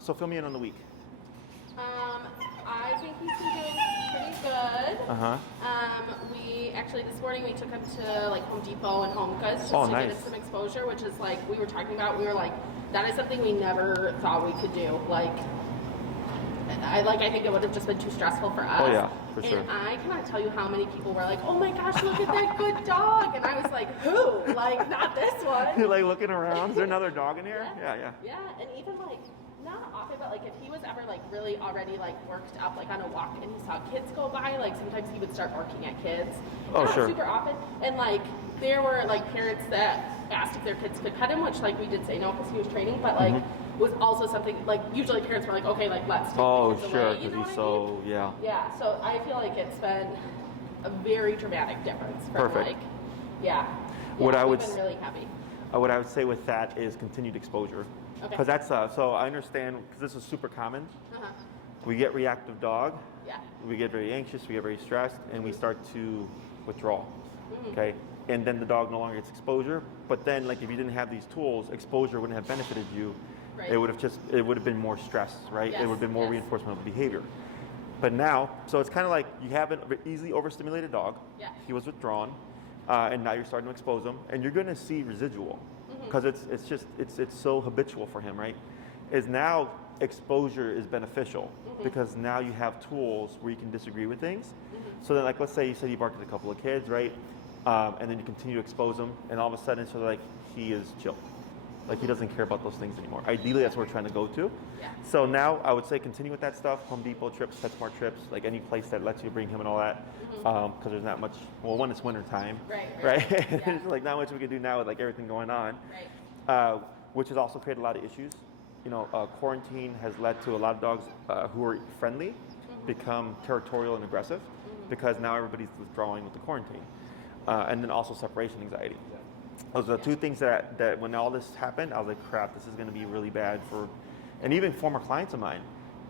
So fill me in on the week. I think he's been doing pretty good. We actually this morning we took him to like Home Depot and Home Goods just to get him some exposure, which is like we were talking about. We were like, that is something we never thought we could do. I think it would have just been too stressful for us. Oh yeah, for sure. And I cannot tell you how many people were like, "Oh my gosh, look at that good dog!" And I was like, "Who? Like, not this one." You're like looking around. Is there another dog in here? Yeah. Yeah, and even like not often, but like if he was ever like really already like worked up like on a walk and he saw kids go by, like sometimes he would start barking at kids. Oh, not sure. super often, and like there were like parents that asked if their kids could pet him, which like we did say no because he was training, but like. Was also something like usually parents were like, okay, like let's take the kids away. You know what I mean? Yeah. So I feel like it's been a very dramatic difference from What I would we've been really happy. What I would say with that is continued exposure, because that's so I understand because this is super common. We get reactive dog. We get very anxious. We get very stressed, and we start to withdraw. Okay. And then the dog no longer gets exposure. But then, like if you didn't have these tools, exposure wouldn't have benefited you. Right. It would have been more stress, right? It would have been more reinforcement of the behavior. But now, so it's kind of like you have an easily overstimulated dog. He was withdrawn, and now you're starting to expose him, and you're going to see residual because it's so habitual for him, right? Is now exposure is beneficial because now you have tools where you can disagree with things. So then, like let's say you said you barked at a couple of kids, right? And then you continue to expose them, and all of a sudden it's sort of like he is chill. Like he doesn't care about those things anymore. Ideally, that's what we're trying to go to. So now I would say continue with that stuff. Home Depot trips, PetSmart trips, like any place that lets you bring him and all that. Because there's not much. Well, one, it's winter time, right? There's like not much we can do now with like everything going on, which has also created a lot of issues. You know, quarantine has led to a lot of dogs who are friendly become territorial and aggressive because now everybody's withdrawing with the quarantine, and then also separation anxiety. Those are the two things that when all this happened, I was like, crap, this is going to be really bad for, and even former clients of mine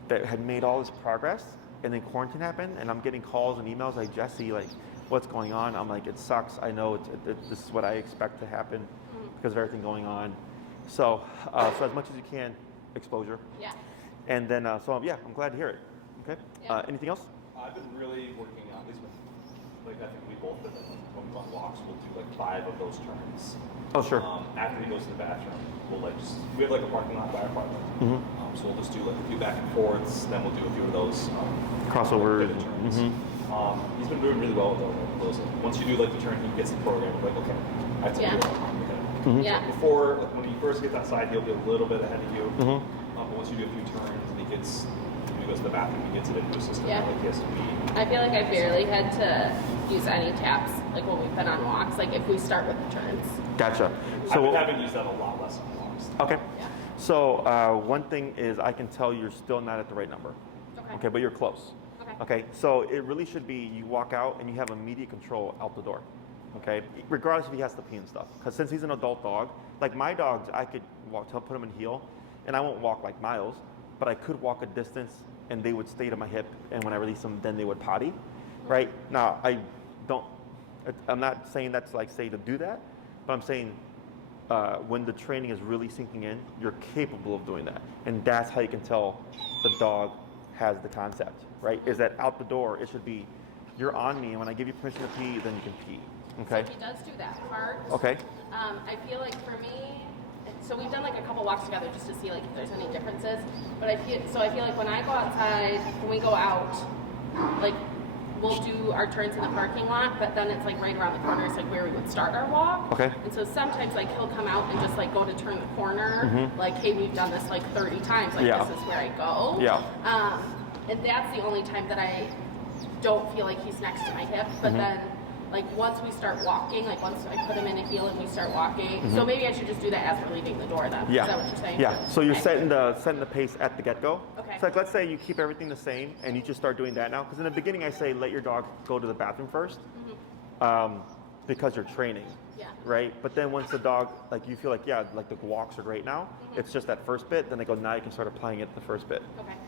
that had made all this progress, and then quarantine happened, and I'm getting calls and emails like, Jesse, like, what's going on? I'm like, it sucks. I know this is what I expect to happen because of everything going on. So as much as you can, exposure. And then, I'm glad to hear it. Okay. Anything else? I've been really working on these. Like I think we both did, when we go on walks, we'll do like 5 of those turns. Oh, sure. After he goes to the bathroom, we'll we have like a parking lot by our apartment. So we'll just do like a few back and forths, then we'll do a few of those crossover turns. He's been doing really well with those. Once you do like the turn, he gets the program. Like, okay, I have to do it. Before, like, when he first gets outside, he'll be a little bit ahead of you. But once you do a few turns and he goes to the bathroom, he gets it into his system. Like he has to be. I feel like I barely had to use any taps, like when we've been on walks, like if we start with the turns. Gotcha. So I've been used that a lot less on walks. Okay. So one thing is I can tell you're still not at the right number. Okay, but you're close. Okay. So it really should be you walk out and you have immediate control out the door. Okay, regardless if he has to pee and stuff. Because since he's an adult dog, like my dogs, I could put them in heel, and I won't walk like miles, but I could walk a distance and they would stay to my hip, and when I release them, then they would potty, right? Now, I'm not saying that's like say to do that, but I'm saying when the training is really sinking in, you're capable of doing that. And that's how you can tell the dog has the concept, right? Is that out the door, it should be, you're on me, and when I give you permission to pee, then you can pee, okay? So he does do that part. Okay. I feel like for me, so we've done like a couple walks together just to see like if there's any differences. But I feel like when I go outside, when we go out, like we'll do our turns in the parking lot, but then it's like right around the corner is like where we would start our walk. Okay. And so sometimes like he'll come out and just like go to turn the corner, like, hey, we've done this like 30 times, like this is where I go. And that's the only time that I don't feel like he's next to my hip, but then like once we start walking, like once I put him in a heel and we start walking, so maybe I should just do that as we're leaving the door then. Is that what you're saying? Yeah, so you're setting the pace at the get-go. Okay. So like let's say you keep everything the same and you just start doing that now, because in the beginning I say let your dog go to the bathroom first, because you're training, right? But then once the dog, like you feel like, like the walks are great now, it's just that first bit, then they go, now you can start applying it at the first bit.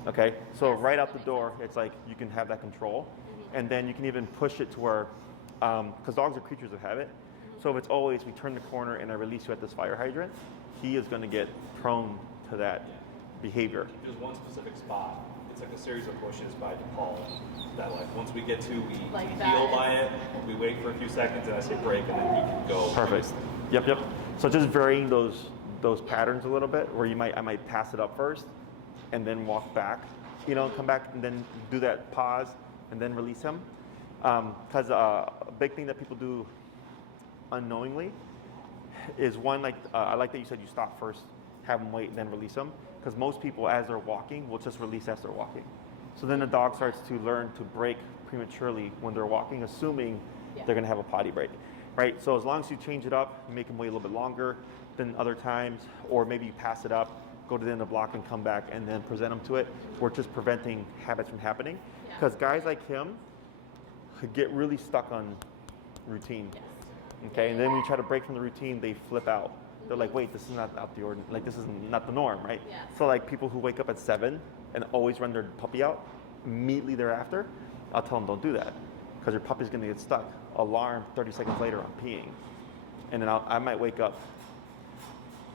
Okay, so right out the door, it's like you can have that control, and then you can even push it to where, because dogs are creatures of habit. So if it's always we turn the corner and I release you at this fire hydrant, he is going to get prone to that behavior. There's one specific spot. It's like a series of pushes by DePaul that like once we get to, we heal by it. We wait for a few seconds and I say break and then he can go. Perfect. Yep. So just varying those patterns a little bit, where I might pass it up first and then walk back, come back and then do that pause and then release him. Because a big thing that people do unknowingly is one, I like that you said you stop first, have them wait, and then release them. Because most people, as they're walking, will just release as they're walking. So then the dog starts to learn to break prematurely when they're walking, assuming they're going to have a potty break, right? So as long as you change it up, you make them wait a little bit longer than other times, or maybe you pass it up, go to the end of the block and come back and then present them to it, we're just preventing habits from happening. Because guys like him get really stuck on routine. Okay, and then when you try to break from the routine, they flip out. They're like, wait, this is not out the ordinary. Like, this is not the norm, right? So like people who wake up at 7 and always run their puppy out immediately thereafter, I'll tell them don't do that, because your puppy's gonna get stuck. Alarm 30 seconds later, I'm peeing, and then I might wake up,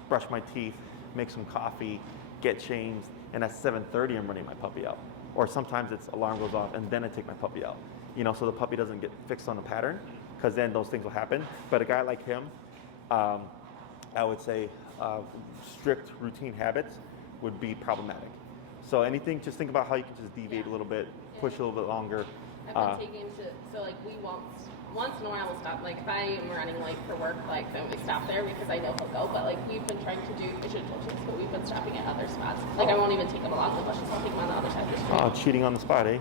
brush my teeth, make some coffee, get changed, and at 7:30 I'm running my puppy out. Or sometimes it's alarm goes off and then I take my puppy out. So the puppy doesn't get fixed on the pattern, because then those things will happen. But a guy like him, I would say strict routine habits would be problematic. So anything, just think about how you can just deviate a little bit, push a little bit longer. I've been taking him to, so like we won't, once in a while we'll stop. Like if I am running late for work, like then we stop there because I know he'll go. But like we've been trying to do fish and chips, but we've been stopping at other spots. Like I won't even take him along the bushes. I'll take him on the other side of the street. Oh, cheating on the spot, eh?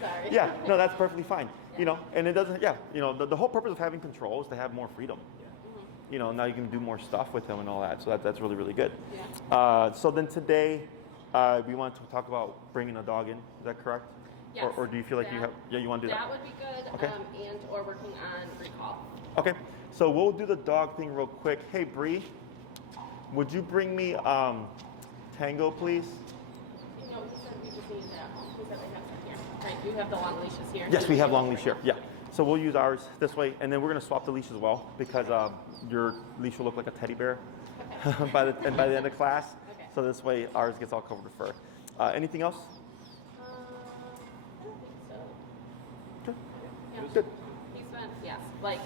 Sorry. Yeah, no, that's perfectly fine. And it doesn't, the whole purpose of having control is to have more freedom. Now you can do more stuff with him and all that. So that's really, really good. So then today, we want to talk about bringing a dog in. Is that correct? Yes. Or do you feel like you want to do that? That would be good. Okay. And or working on recall. Okay. So we'll do the dog thing real quick. Hey, Bree, would you bring me Tango, please? He said we just need that. He said they have some here. Right, you have the long leashes here. Yes, we have long leash here. Yeah. So we'll use ours this way, and then we're going to swap the leash as well, because your leash will look like a teddy bear by the end of class. Okay. So this way ours gets all covered with fur. Anything else? I don't think so. Good. Yeah. Good. He's been, like,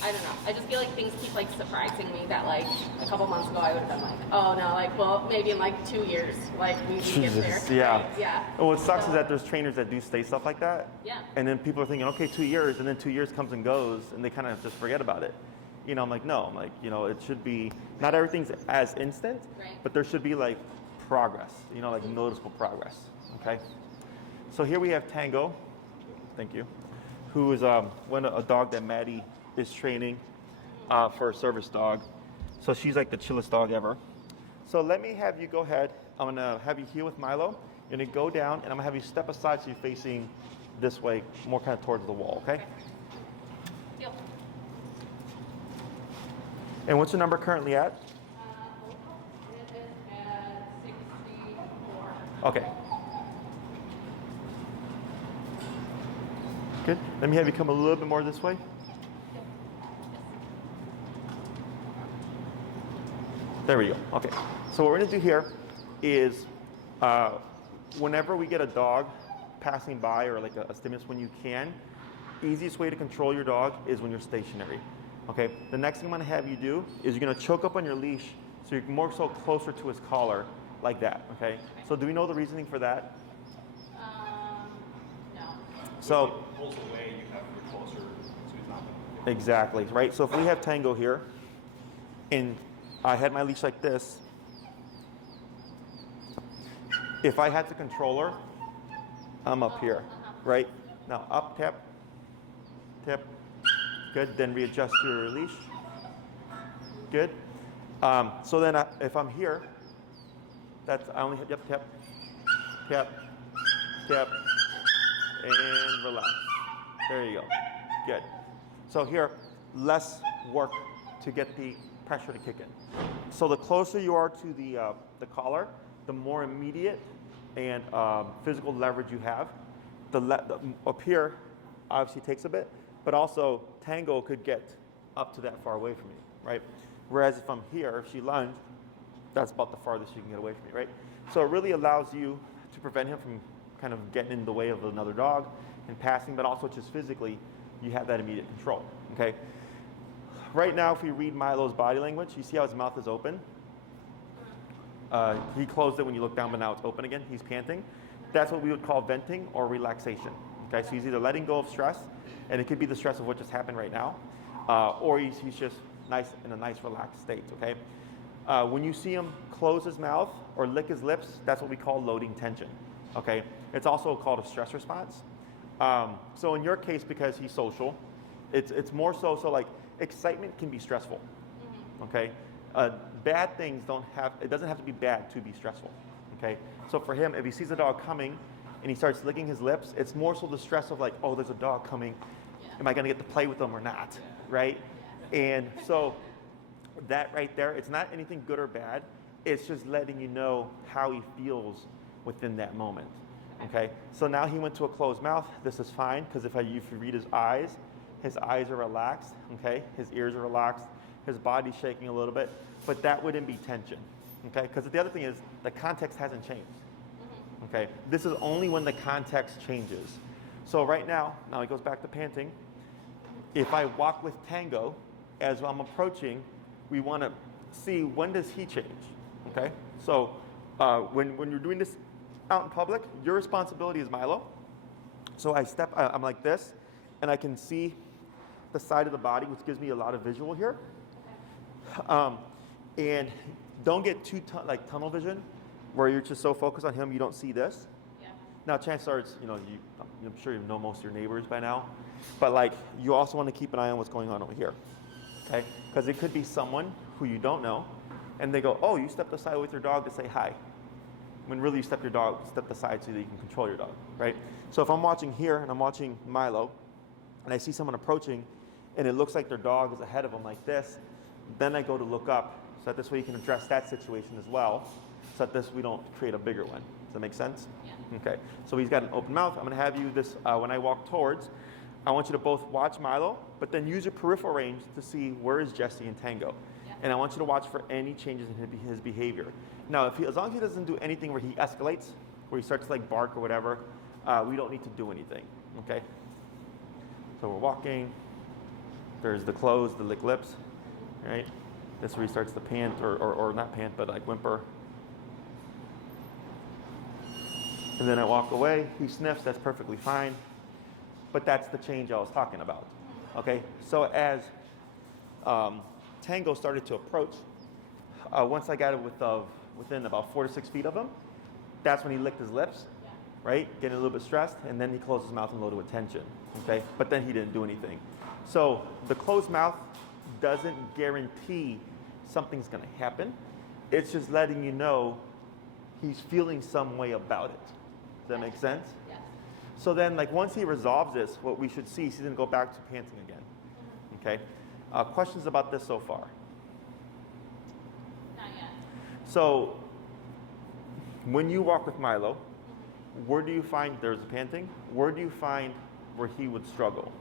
I don't know. I just feel like things keep like surprising me that like a couple months ago I would have been like, oh no, like, well, maybe in like 2 years, like we get there. Yeah. Right? Yeah. And what sucks is that there's trainers that do say stuff like that. Yeah. And then people are thinking, okay, 2 years, and then 2 years comes and goes, and they kind of just forget about it. I'm like, no, it should be, not everything's as instant, but there should be like progress, like noticeable progress, okay? So here we have Tango, thank you, who is a dog that Maddie is training for a service dog. So she's like the chillest dog ever. So let me have you go ahead. I'm gonna have you heel with Milo. You're gonna go down, and I'm gonna have you step aside so you're facing this way, more kind of towards the wall, okay? Yep. And what's your number currently at? It is at 64. Okay. Good. Let me have you come a little bit more this way. There we go. Okay. So what we're going to do here is whenever we get a dog passing by, or like a stimulus when you can, easiest way to control your dog is when you're stationary. Okay. The next thing I'm going to have you do is you're going to choke up on your leash so you're more so closer to his collar, like that. Okay. So do we know the reasoning for that? No. So If he pulls away, you have to closer, so he's not going to. exactly, right? So if we have Tango here, and I had my leash like this, if I had to control her, I'm up here, right? Now up, tap, tap, good. Then readjust your leash, good. So then if I'm here, I only hit, tap, tap, tap, and relax. There you go, good. So here, less work to get the pressure to kick in. So the closer you are to the collar, the more immediate and physical leverage you have. Up here obviously takes a bit, but also Tango could get up to that far away from you, right? Whereas if I'm here, if she lunged, That's about the farthest you can get away from me, right? So it really allows you to prevent him from kind of getting in the way of another dog and passing, but also just physically, you have that immediate control, okay? Right now, if we read Milo's body language, you see how his mouth is open? He closed it when you look down, but now it's open again. He's panting. That's what we would call venting or relaxation, okay? So he's either letting go of stress, and it could be the stress of what just happened right now, or he's just in a nice relaxed state, okay? When you see him close his mouth or lick his lips, that's what we call loading tension, okay? It's also called a stress response. So in your case, because he's social, it's more so like excitement can be stressful, okay? Bad things it doesn't have to be bad to be stressful, okay? So for him, if he sees a dog coming and he starts licking his lips, it's more so the stress of like, oh, there's a dog coming. Am I gonna get to play with them or not, right? And so that right there, it's not anything good or bad. It's just letting you know how he feels within that moment, okay? So now he went to a closed mouth. This is fine, because if you read his eyes are relaxed, okay? His ears are relaxed. His body's shaking a little bit, but that wouldn't be tension, okay? Because the other thing is the context hasn't changed, okay? This is only when the context changes. So right now he goes back to panting. If I walk with Tango, as I'm approaching, we want to see when does he change, okay? So when you're doing this out in public, your responsibility is Milo. So I'm like this, and I can see the side of the body, which gives me a lot of visual here. And don't get too like tunnel vision, where you're just so focused on him you don't see this. Yeah. Now, chances are, I'm sure you know most of your neighbors by now, but like you also want to keep an eye on what's going on over here, okay? Because it could be someone who you don't know, and they go, "Oh, you stepped aside with your dog to say hi," when really you stepped aside so that you can control your dog, right? So if I'm watching here and I'm watching Milo, and I see someone approaching, and it looks like their dog is ahead of them like this, then I go to look up, so that this way you can address that situation as well, so that we don't create a bigger one. Does that make sense? Yeah. Okay, so he's got an open mouth. I'm gonna have you when I walk towards, I want you to both watch Milo, but then use your peripheral range to see where is Jesse and Tango. Yeah. And I want you to watch for any changes in his behavior. Now, as long as he doesn't do anything where he escalates, where he starts to like bark or whatever, we don't need to do anything, okay? So we're walking, there's the close, the lick lips, right? This is where he starts to pant, or not pant, but like whimper. And then I walk away, he sniffs, that's perfectly fine. But that's the change I was talking about, okay? So as Tango started to approach, once I got it within about 4 to 6 feet of him, that's when he licked his lips, right? Getting a little bit stressed, and then he closed his mouth and loaded with tension, okay? But then he didn't do anything. So the closed mouth doesn't guarantee something's gonna happen. It's just letting you know he's feeling some way about it. Does that make sense? Yes. So then, like, once he resolves this, what we should see is he's gonna go back to panting again, okay? Questions about this so far? Not yet. So when you walk with Milo, where do you find there's panting? Where do you find where he would struggle?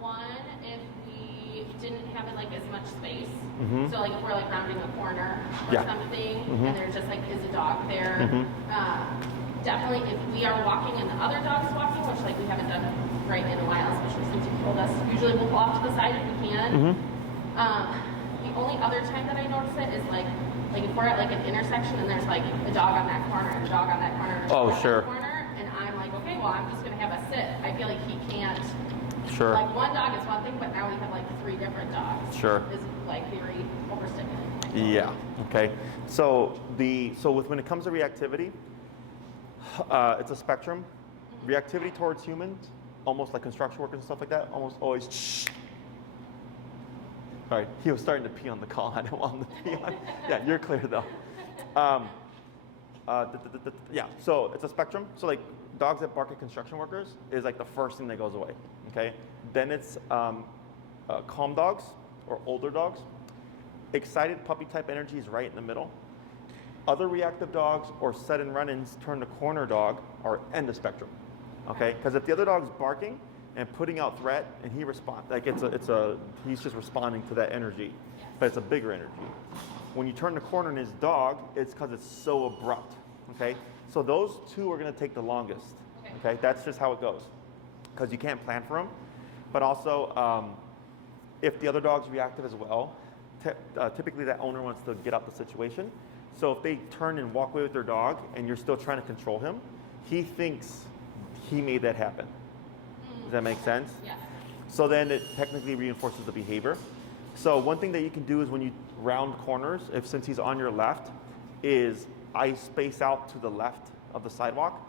One, if we didn't have it like as much space, so like if we're like rounding a corner or something, and there's just like is a dog there. Definitely, if we are walking and the other dog's walking, which like we haven't done right in a while, especially since you told us. Usually we'll pull off to the side if we can. The only other time that I notice it is like if we're at like an intersection and there's like a dog on that corner and a dog on that corner and a dog on that corner, and I'm like, okay, well I'm just gonna have a sit. I feel like he can't. Sure. Like one dog is one thing, but now we have like 3 different dogs. Sure. Is like very overstimulated. Yeah. Okay. So when it comes to reactivity, it's a spectrum. Reactivity towards humans, almost like construction workers and stuff like that, almost always. Shh. All right. He was starting to pee on the call. I don't want him to pee on. Yeah, you're clear though. Yeah. So it's a spectrum. So like dogs that bark at construction workers is like the first thing that goes away. Okay. Then it's calm dogs or older dogs. Excited puppy type energy is right in the middle. Other reactive dogs or sudden run-ins turn to corner dog are end of spectrum. Okay. Because if the other dog's barking, and putting out threat, and he responds. Like he's just responding to that energy, but it's a bigger energy. When you turn the corner in his dog, it's because it's so abrupt, okay? So those two are gonna take the longest, okay? That's just how it goes, because you can't plan for them. But also, if the other dog's reactive as well, typically that owner wants to get out the situation. So if they turn and walk away with their dog and you're still trying to control him, he thinks he made that happen. Does that make sense? Yeah. So then it technically reinforces the behavior. So one thing that you can do is when you round corners, since he's on your left, is I space out to the left of the sidewalk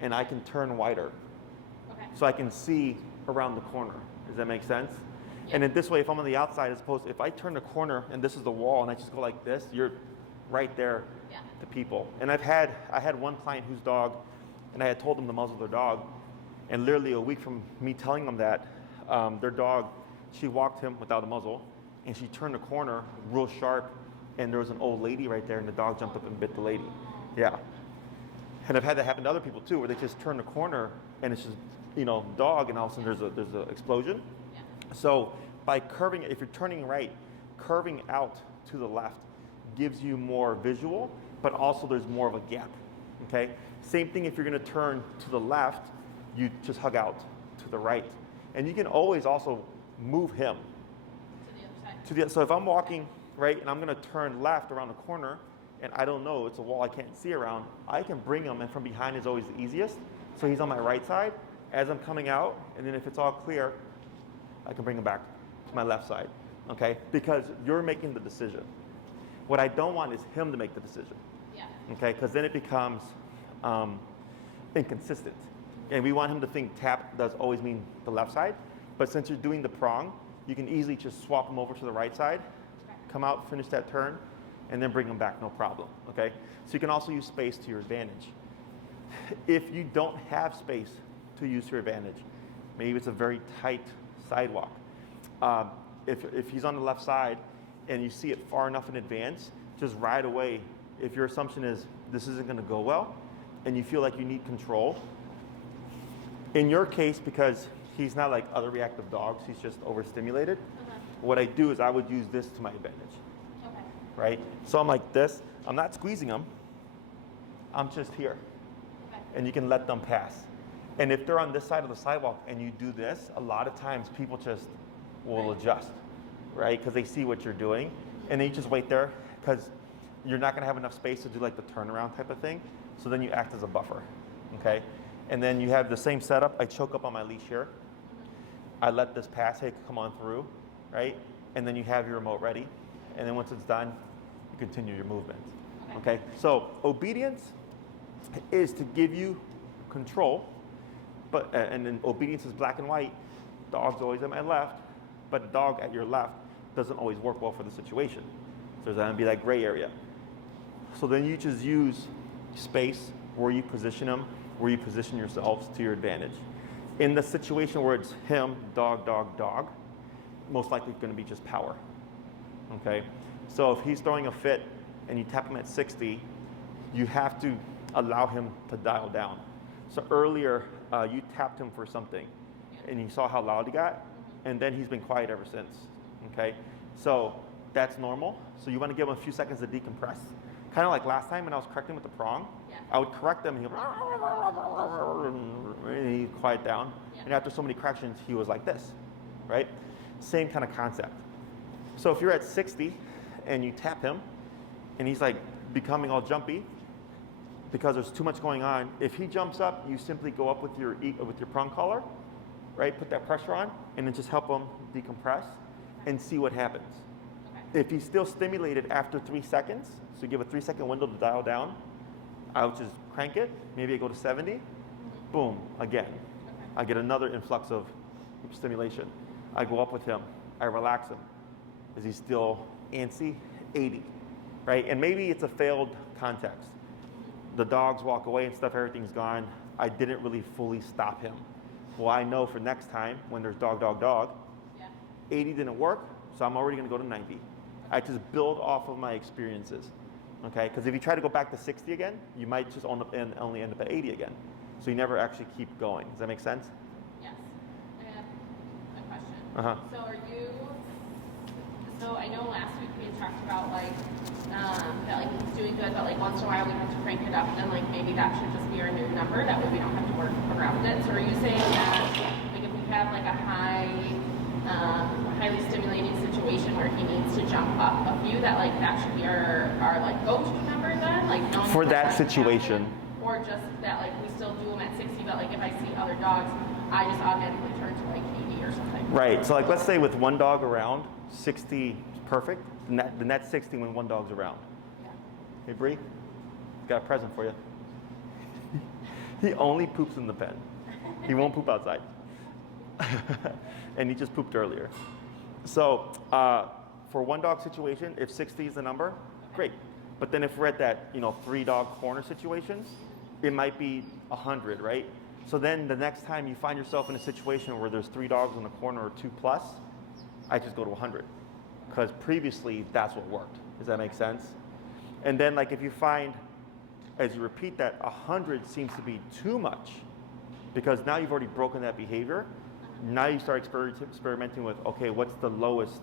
and I can turn wider. Okay. So I can see around the corner. Does that make sense? Yeah. And then this way, if I'm on the outside, as opposed to if I turn the corner and this is the wall and I just go like this, you're right there to people. And I had one client whose dog, and I had told them to muzzle their dog, and literally a week from me telling them that, their dog, she walked him without a muzzle, and she turned the corner real sharp, and there was an old lady right there, and the dog jumped up and bit the lady. Yeah. And I've had that happen to other people too, where they just turn the corner, and it's just, dog, and all of a sudden there's an explosion. Yeah. So by curving, if you're turning right, curving out to the left gives you more visual, but also there's more of a gap, okay? Same thing if you're gonna turn to the left, you just hug out to the right. And you can always also move him. To the other side. So if I'm walking right and I'm gonna turn left around the corner and I don't know, it's a wall I can't see around, I can bring him, and from behind is always the easiest. So he's on my right side as I'm coming out, and then if it's all clear, I can bring him back to my left side, okay? Because you're making the decision. What I don't want is him to make the decision, okay? Because then it becomes inconsistent. And we want him to think tap does always mean the left side, but since you're doing the prong, you can easily just swap him over to the right side, come out, finish that turn, and then bring him back, no problem, okay? So you can also use space to your advantage. If you don't have space to use to your advantage, maybe it's a very tight sidewalk. If he's on the left side and you see it far enough in advance, just right away, if your assumption is this isn't gonna go well, and you feel like you need control, in your case, because he's not like other reactive dogs, he's just overstimulated, what I do is I would use this to my advantage, right? So I'm like this, I'm not squeezing them, I'm just here. And you can let them pass. And if they're on this side of the sidewalk and you do this, a lot of times people just will adjust, right? Because they see what you're doing, and then you just wait there because you're not gonna have enough space to do like the turnaround type of thing. So then you act as a buffer, okay? And then you have the same setup. I choke up on my leash here. I let this pass, hey, come on through, right? And then you have your remote ready. And then once it's done, you continue your movement, okay? So obedience is to give you control, but and then obedience is black and white. Dog's always at my left, but the dog at your left doesn't always work well for the situation. So there's gonna be that gray area. So then you just use space where you position them, where you position yourselves to your advantage. In the situation where it's him, dog, dog, dog, most likely it's gonna be just power, okay? So if he's throwing a fit and you tap him at 60, you have to allow him to dial down. So earlier, you tapped him for something, and you saw how loud he got, and then he's been quiet ever since, okay? So that's normal. So you want to give him a few seconds to decompress. Kind of like last time when I was correcting with the prong, I would correct him, and he'd quiet down. And after so many corrections, he was like this, right? Same kind of concept. So if you're at 60 and you tap him, and he's like becoming all jumpy, because there's too much going on. If he jumps up, you simply go up with your prong collar, right? Put that pressure on, and then just help him decompress and see what happens. If he's still stimulated after 3 seconds, so give a 3-second window to dial down, I would just crank it. Maybe I go to 70, boom, again. I get another influx of stimulation. I go up with him, I relax him. Is he still antsy? 80, right? And maybe it's a failed context. The dogs walk away and stuff, everything's gone. I didn't really fully stop him. Well, I know for next time when there's dog, dog, dog, 80 didn't work, so I'm already gonna go to 90. I just build off of my experiences, okay? Because if you try to go back to 60 again, you might just only end up at 80 again. So you never actually keep going. Does that make sense? Yes. So are you, so I know last week we had talked about like, that like he's doing good, but like once in a while we have to crank it up, and like maybe that should just be our new number, that way we don't have to work around it. So are you saying that like if we have like a highly stimulating situation where he needs to jump up a few, that like that should be our like go-to number then? Like for that situation. Or just that like we still do them at 60, but like if I see other dogs, I just automatically turn to like 80 or something. Right, so like let's say with one dog around, 60 is perfect. The net 60 when one dog's around. Yeah. Hey Bree, got a present for you. He only poops in the pen. He won't poop outside. And he just pooped earlier. So for one dog situation, if 60 is the number, great. But then if we're at that 3-dog corner situation, it might be 100, right? So then the next time you find yourself in a situation where there's 3 dogs in the corner or 2+, I just go to 100. Because previously that's what worked. Does that make sense? And then like if you find, as you repeat that, 100 seems to be too much, because now you've already broken that behavior. Now you start experimenting with, okay, what's the lowest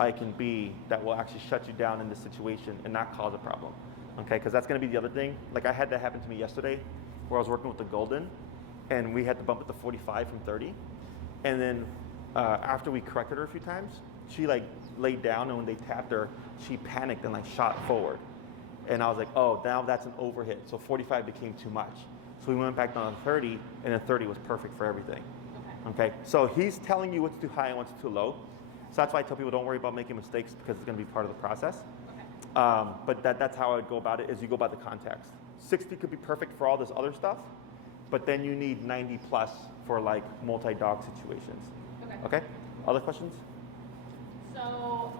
I can be that will actually shut you down in this situation and not cause a problem, okay? Because that's going to be the other thing. Like I had that happen to me yesterday, where I was working with the Golden, and we had to bump it to 45 from 30. And then after we corrected her a few times, she like laid down, and when they tapped her, she panicked and like shot forward. And I was like, oh, now that's an overhit. So 45 became too much. So we went back down to 30, and then 30 was perfect for everything. Okay, so he's telling you what's too high and what's too low. So that's why I tell people don't worry about making mistakes, because it's going to be part of the process. Okay. But that's how I would go about it, is you go by the context. 60 could be perfect for all this other stuff, but then you need 90+ for like multi-dog situations. Okay? Other questions? So,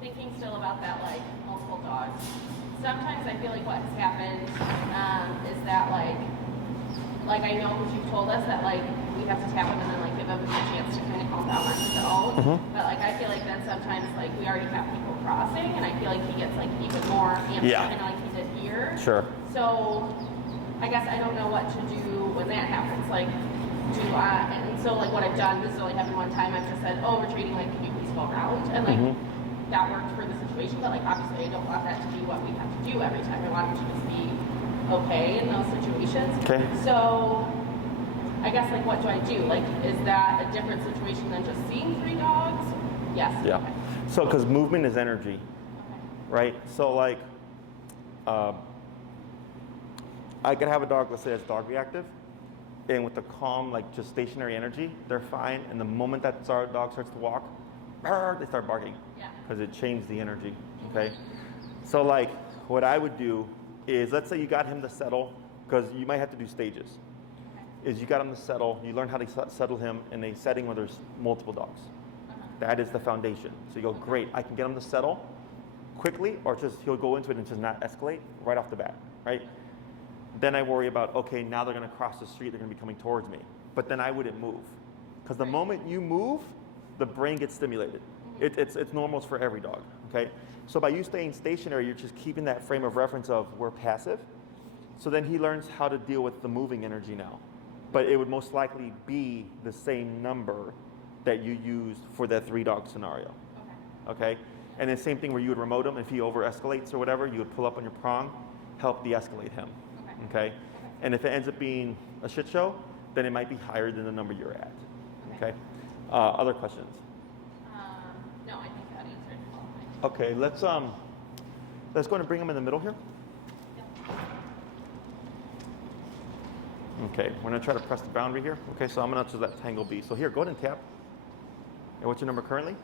thinking still about that like multiple dogs, sometimes I feel like what has happened is that like I know because you've told us that like we have to tap him and then like give him a chance to kind of calm down on his own. But like I feel like then sometimes like we already have people crossing, and I feel like he gets like even more amped kind of like he did here. Sure. So I guess I don't know what to do when that happens. Like do I? And so like what I've done, this has only happened one time. I've just said, oh, we're trading. Like, can you please go around? And like that worked for the situation. But like obviously I don't want that to be what we have to do every time. I want him to just be okay in those situations. Okay. So I guess like what do I do? Like is that a different situation than just seeing 3 dogs? Yes. Yeah. Okay. So because movement is energy, right? So like I could have a dog, let's say that's dog reactive, and with the calm, like just stationary energy, they're fine. And the moment that dog starts to walk, they start barking because it changed the energy. Okay. So like what I would do is, let's say you got him to settle, because you might have to do stages. Is you got him to settle, you learn how to settle him in a setting where there's multiple dogs. That is the foundation. So you go, great, I can get him to settle quickly, or just he'll go into it and just not escalate right off the bat, right? Then I worry about, okay, now they're gonna cross the street, they're gonna be coming towards me. But then I wouldn't move. Because the moment you move, the brain gets stimulated. It's normal for every dog, okay? So by you staying stationary, you're just keeping that frame of reference of we're passive. So then he learns how to deal with the moving energy now. But it would most likely be the same number that you used for that 3-dog scenario. Okay? And the same thing where you would remote him. If he over-escalates or whatever, you would pull up on your prong, help de-escalate him. Okay? And if it ends up being a shit show, then it might be higher than the number you're at. Okay? Other questions? No, I think that answered all. Okay, let's go and bring him in the middle here. Okay, we're gonna try to press the boundary here. Okay, so I'm gonna just let Tangle be. So here, go ahead and tap. And what's your number currently?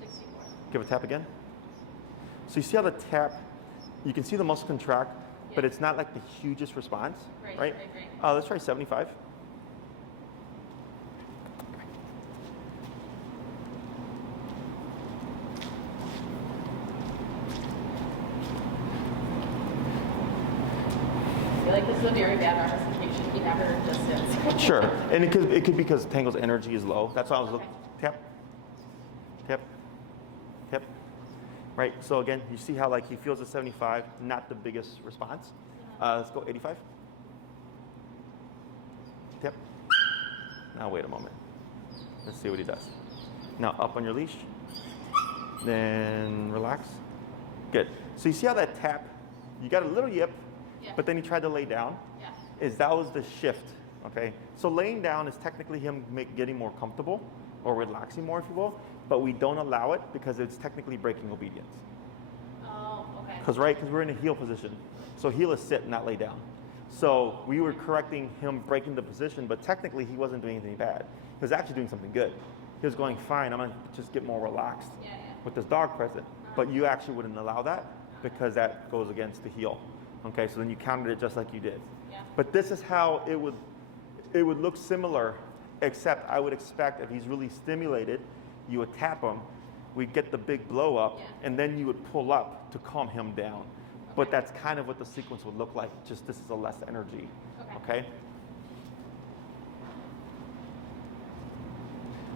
64. Give a tap again. So you see how the tap, you can see the muscle contract, but it's not like the hugest response, right? Let's try 75. I feel like this is a very bad representation. He never just sits. Sure, and it could be because Tangle's energy is low. That's why I was looking. Tap, tap, tap. Right. So again, you see how like he feels a 75, not the biggest response. Let's go 85. Tap. Now wait a moment. Let's see what he does. Now up on your leash. Then relax. Good. So you see how that tap, you got a little yip, but then he tried to lay down? That was the shift, okay? So laying down is technically him getting more comfortable or relaxing more, if you will, but we don't allow it because it's technically breaking obedience. Oh, okay. Because we're in a heel position. So heel is sit, not lay down. So we were correcting him breaking the position, but technically he wasn't doing anything bad. He was actually doing something good. He was going, fine, I'm gonna just get more relaxed with this dog present. But you actually wouldn't allow that because that goes against the heel. Okay, so then you counted it just like you did. But this is how it would look similar, except I would expect if he's really stimulated, you would tap him, we'd get the big blow up, and then you would pull up to calm him down. But that's kind of what the sequence would look like, just this is a less energy, okay?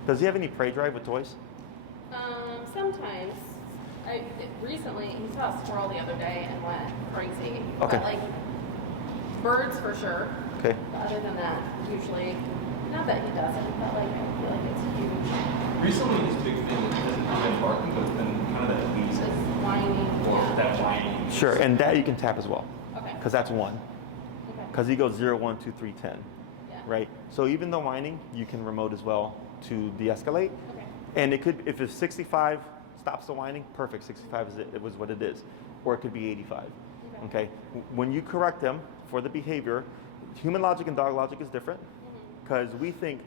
Does he have any prey drive with toys? Sometimes. Recently, he saw a squirrel the other day and went crazy. Okay. But like, birds for sure. Okay. But other than that, usually, not that he doesn't, but like, I feel like it's huge. Recently, his big thing hasn't been barking, but it's been kind of that wheezing. Just whining. Or that whining. Sure, and that you can tap as well. Okay. Because that's 1. Okay. Because he goes 0, 1, 2, 3, 10. Yeah. Right? So even the whining, you can remote as well to de-escalate. Okay. And it could, if it's 65 stops the whining, perfect. 65 is it was what it is. Or it could be 85. Okay? When you correct him for the behavior, human logic and dog logic is different. Because we think,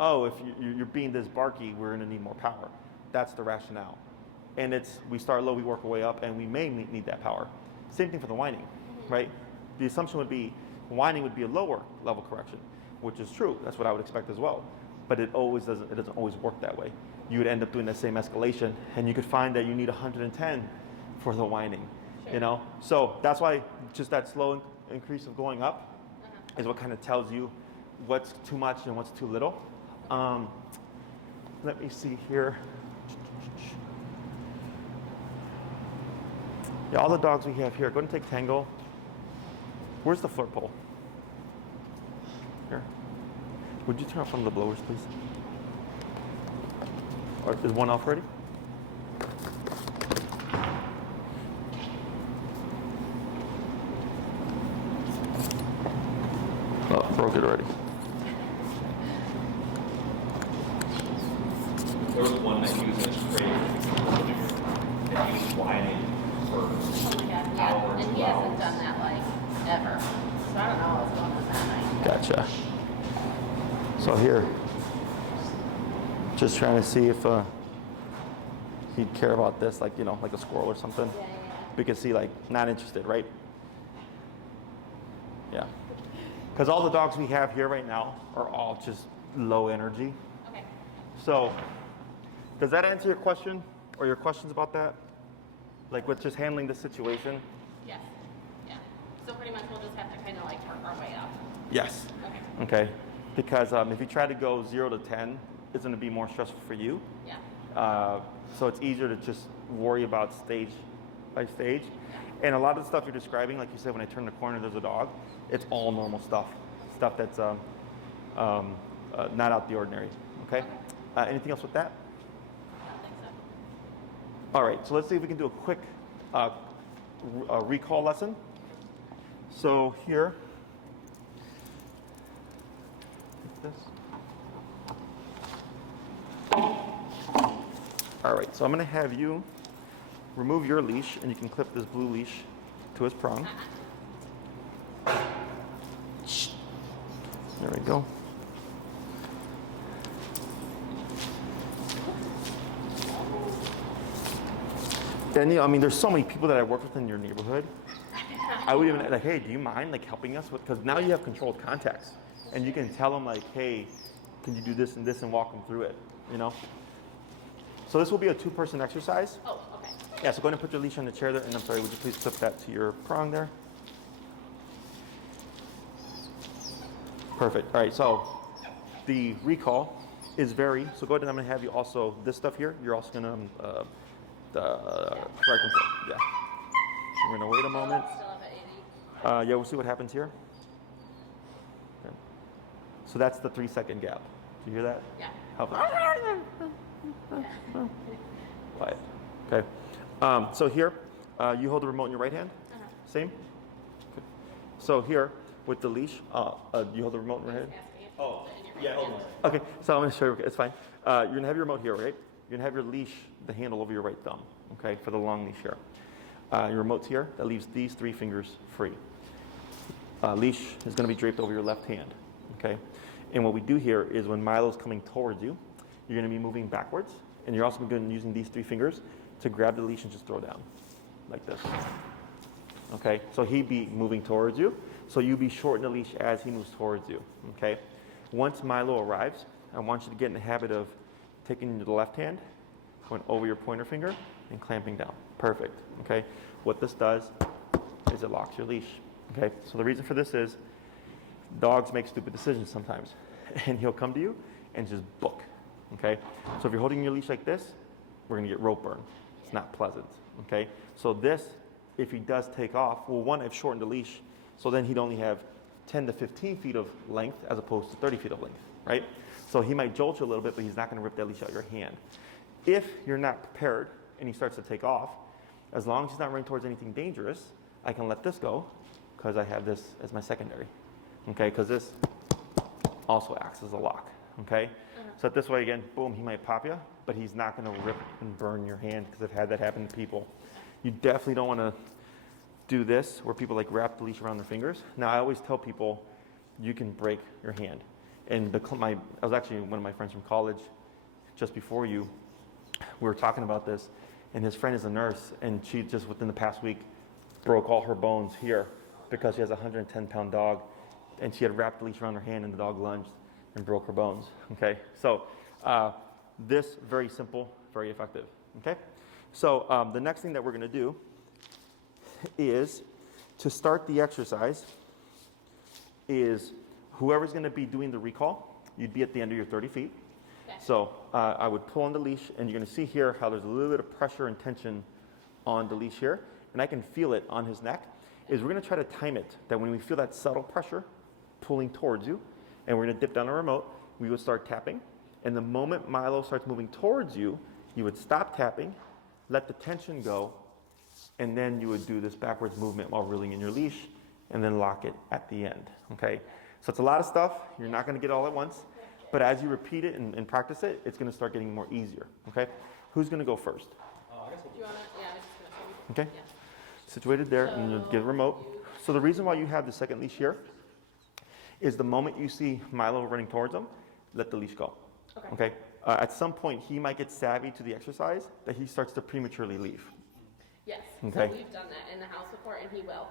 oh, if you're being this barky, we're going to need more power. That's the rationale. And we start low, we work our way up, and we may need that power. Same thing for the whining, right? The assumption would be whining would be a lower level correction, which is true. That's what I would expect as well. But it doesn't always work that way. You would end up doing the same escalation, and you could find that you need 110 for the whining, you know? So that's why just that slow increase of going up is what kind of tells you what's too much and what's too little. Let me see here. Yeah, all the dogs we have here. Go ahead and take Tango. Where's the flirt pole? Here. Would you turn off one of the blowers, please? Or is one off already? Oh, broke it already. There was one that he was in straight, and he was whining for hours. And he hasn't done that like ever. So I don't know what's going on that night. Gotcha. So here, just trying to see if he'd care about this, like, you know, like a squirrel or something. Yeah. We can see, like, not interested, right? Yeah. Because all the dogs we have here right now are all just low energy. Okay. So, does that answer your question or your questions about that? Like with just handling the situation? Yes. Yeah. So pretty much we'll just have to kind of like work our way up. Yes. Okay. Okay. Because if you try to go 0 to 10, it's going to be more stressful for you. Yeah. So it's easier to just worry about stage by stage. Yeah. And a lot of the stuff you're describing, like you said, when I turn the corner, there's a dog. It's all normal stuff. Stuff that's not out the ordinary. Okay? Anything else with that? I don't think so. All right, so let's see if we can do a quick recall lesson. So here, like this. All right, so I'm gonna have you remove your leash, and you can clip this blue leash to his prong. There we go. And you know, I mean, there's so many people that I work with in your neighborhood. I would even like, hey, do you mind like helping us with? Because now you have controlled contacts, and you can tell them like, hey, can you do this and walk them through it. You know. So this will be a 2-person exercise. Oh, okay. Yeah. So go ahead and put your leash on the chair there, and I'm sorry, would you please clip that to your prong there? Perfect. All right. So the recall is very. So go ahead and I'm going to have you also this stuff here. You're also going to. Correct control. Yeah. We're gonna wait a moment. Still up at 80. Yeah, we'll see what happens here. Okay. So that's the 3-second gap. Do you hear that? Yeah. Help. Quiet. Okay. So here, you hold the remote in your right hand. Same. Okay. So here, with the leash, you hold the remote in your hand. Oh, yeah. Hold on. Okay. So I'm going to show you. It's fine. You're going to have your remote here, right? You're going to have your leash, the handle over your right thumb. Okay, for the long leash here. Your remote's here. That leaves these 3 fingers free. Leash is going to be draped over your left hand. Okay. And what we do here is when Milo's coming towards you, you're going to be moving backwards, and you're also going to be using these 3 fingers to grab the leash and just throw down, like this. Okay, so he'd be moving towards you, so you be shorten the leash as he moves towards you. Okay, once Milo arrives, I want you to get in the habit of taking the left hand, going over your pointer finger, and clamping down. Perfect. Okay, what this does is it locks your leash. Okay, so the reason for this is dogs make stupid decisions sometimes, and he'll come to you and just book. Okay, so if you're holding your leash like this, we're gonna get rope burn. It's not pleasant. Okay, so this, if he does take off, well, one, I've shortened the leash, so then he'd only have 10 to 15 feet of length as opposed to 30 feet of length, right? So he might jolt you a little bit, but he's not gonna rip that leash out of your hand. If you're not prepared and he starts to take off, as long as he's not running towards anything dangerous, I can let this go because I have this as my secondary. Okay, because this also acts as a lock. Okay, so this way again, boom, he might pop you, but he's not going to rip and burn your hand because I've had that happen to people. You definitely don't want to do this where people like wrap the leash around their fingers. Now I always tell people you can break your hand. And I was actually one of my friends from college just before you. We were talking about this, and his friend is a nurse, and she just within the past week broke all her bones here because she has a 110-pound dog, and she had wrapped the leash around her hand, and the dog lunged and broke her bones. Okay, so this very simple, very effective. Okay, so the next thing that we're going to do is to start the exercise. Is whoever's going to be doing the recall, you'd be at the end of your 30 feet. Okay. So I would pull on the leash, and you're going to see here how there's a little bit of pressure and tension on the leash here, and I can feel it on his neck. Is we're going to try to time it that when we feel that subtle pressure pulling towards you, and we're going to dip down the remote, we would start tapping. And the moment Milo starts moving towards you, you would stop tapping, let the tension go, and then you would do this backwards movement while reeling in your leash, and then lock it at the end. Okay? So it's a lot of stuff. You're not going to get all at once. But as you repeat it and practice it, it's going to start getting more easier. Okay? Who's going to go first? I guess do you want to? Yeah, I was just going to. Okay? Yeah. Situated there, and you'll get a remote. So the reason why you have the second leash here is the moment you see Milo running towards him, let the leash go. Okay? At some point, he might get savvy to the exercise that he starts to prematurely leave. Yes. Okay. So we've done that in the house before, and he will.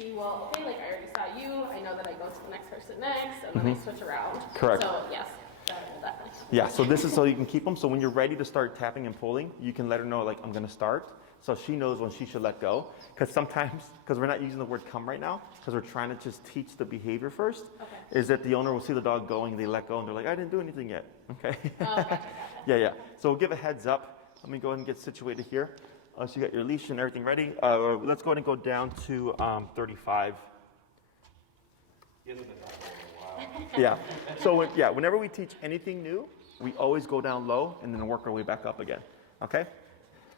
Okay, like I already saw you. I know that I go to the next person next, and then I switch around. Correct. So yes, definitely. Yeah, so this is so you can keep them. So when you're ready to start tapping and pulling, you can let her know, like, I'm going to start. So she knows when she should let go. Because sometimes, because we're not using the word come right now, because we're trying to just teach the behavior first, is that the owner will see the dog going, they let go, and they're like, I didn't do anything yet. Okay? Gotcha. Yeah. So we'll give a heads up. Let me go ahead and get situated here. So you got your leash and everything ready. Let's go ahead and go down to 35. He hasn't been that long in a while. Yeah. So whenever we teach anything new, we always go down low and then work our way back up again. Okay?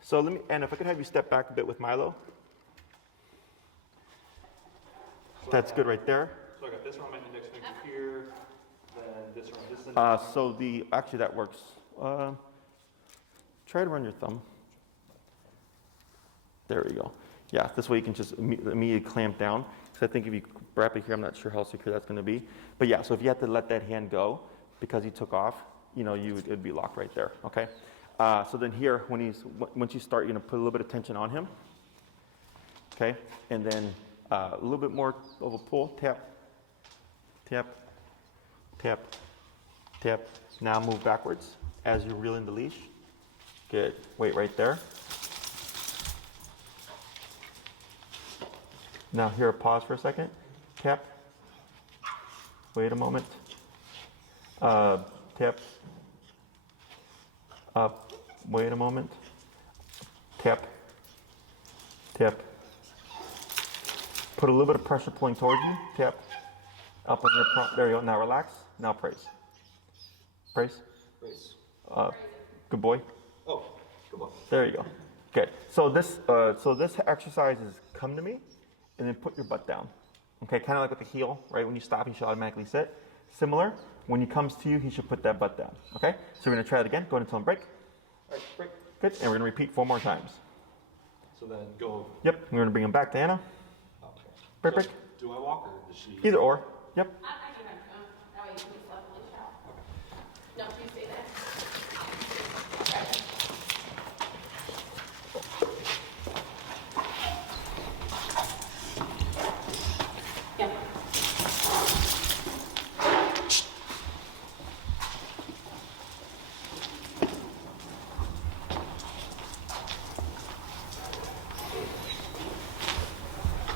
So Anna, if I could have you step back a bit with Milo. That's good right there. So I got this around my index finger here, then this around this index Actually that works. Try to run your thumb. There we go. Yeah, this way you can just immediately clamp down. So I think if you wrap it here, I'm not sure how secure that's going to be. But yeah, so if you have to let that hand go because he took off, it'd be locked right there. Okay. So then here, once you start, you're going to put a little bit of tension on him. Okay, and then a little bit more of a pull. Tap, tap, tap, tap. Now move backwards as you're reeling the leash. Good. Wait right there. Now here, pause for a second. Tap. Wait a moment. Tap. Up. Wait a moment. Tap. Tap. Put a little bit of pressure pulling towards you. Tap. Up on your prompt. There you go. Now relax. Now brace. Brace. Raise. Good boy. Oh, good boy. There you go. Good. So this exercise is come to me, and then put your butt down. Okay, kind of like with the heel, right? When you stop, he should automatically sit. Similar, when he comes to you, he should put that butt down. Okay? So we're gonna try it again. Go ahead and tell him break. All right, break. Good. And we're gonna repeat 4 more times. So then go. Yep. We're gonna bring him back to Anna. Okay. Break, So break. do I walk or does she? Either or. Yep. I can run home. That way you can just let the leash out. No, you say that. Yeah.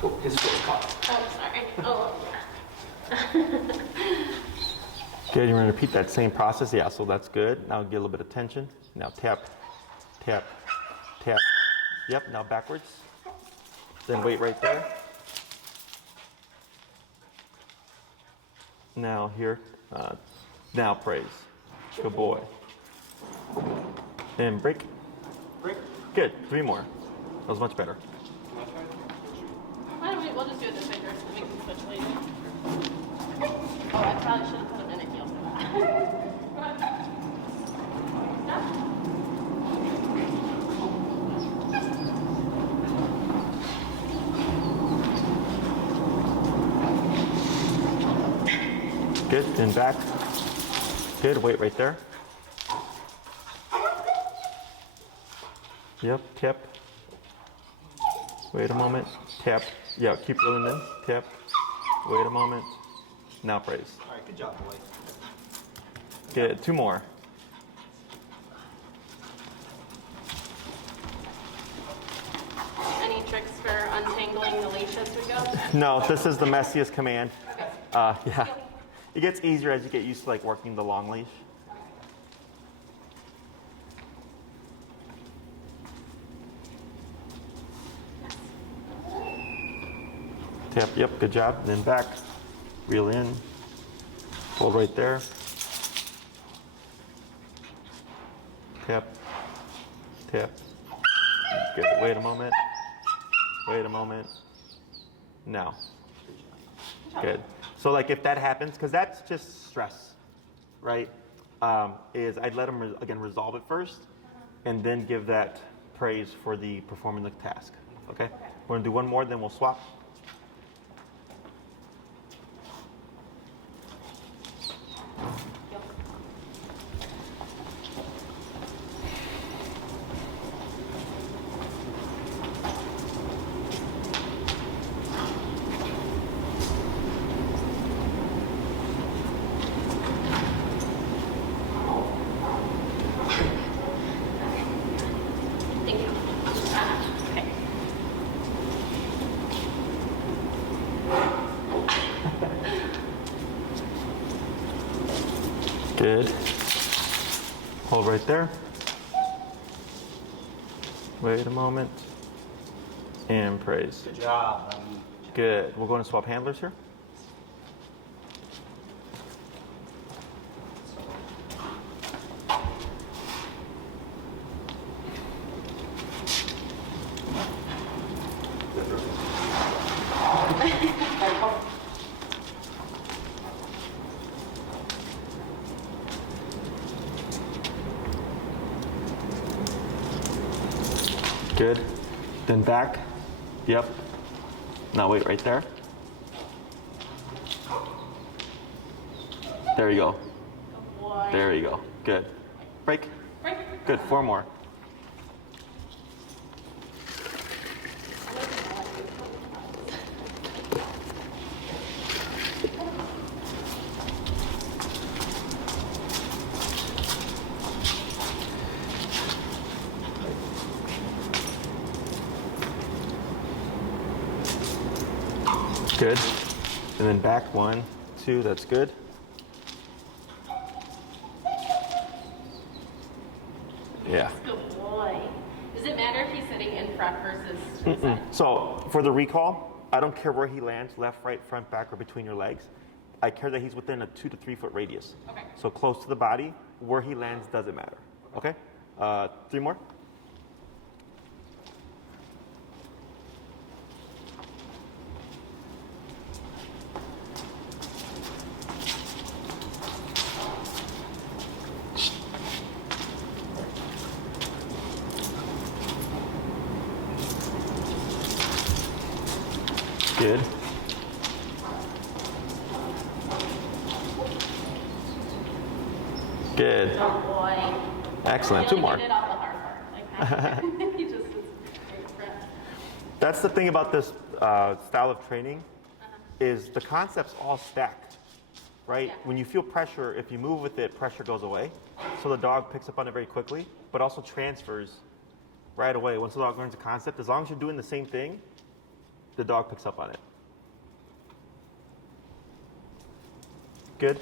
Oh, his foot's caught. Oh, sorry. Oh, Good. You're gonna repeat that same process. Yeah. So that's good. Now get a little bit of tension. Now tap, tap, tap. Yep. Now backwards. Then wait right there. Now here. Now praise. Good boy. And break. Break. Good. 3 more. That was much better. why don't we'll just do it this way first, and we can switch later. Oh, I probably should have put him in a heel for that. Good. Then back. Good. Wait right there. Yep. Tap. Wait a moment. Tap. Yeah. Keep rolling in. Tap. Wait a moment. Now praise. All right, good job, boy. Good. 2 more. Any tricks for untangling the leash as we go? No, this is the messiest command. Yeah. It gets easier as you get used to like working the long leash. Tap, yep, good job. Then back, reel in, hold right there. Tap, tap. Good, wait a moment. Wait a moment. Now. Good. So like if that happens, because that's just stress, right? Is I'd let him, again, resolve it first, and then give that praise for the performing the task, okay? We're gonna do 1 more, then we'll swap. Thank you. Okay. Good. Hold right there. Wait a moment. And praise. Good job. Good. We're going to swap handlers here. Good. Then back. Yep. Now wait right there. There you go. Good boy. There you go. Good. Break. Break. Good. 4 more. Good. And then back 1, 2, that's good. Yeah. Good boy. Does it matter if he's sitting in front versus to the side? So for the recall, I don't care where he lands, left, right, front, back, or between your legs. I care that he's within a 2 to 3 foot radius. Okay. So close to the body, Where he lands doesn't matter. Okay? 3 more. Good. Good. Oh boy. Excellent. 2 more. Did all the hard part. Like, he just is That's the thing about this style of training, is the concept's all stacked, right? Yeah. When you feel pressure, if you move with it, pressure goes away. So the dog picks up on it very quickly, but also transfers right away. Once the dog learns the concept, as long as you're doing the same thing, the dog picks up on it. Good?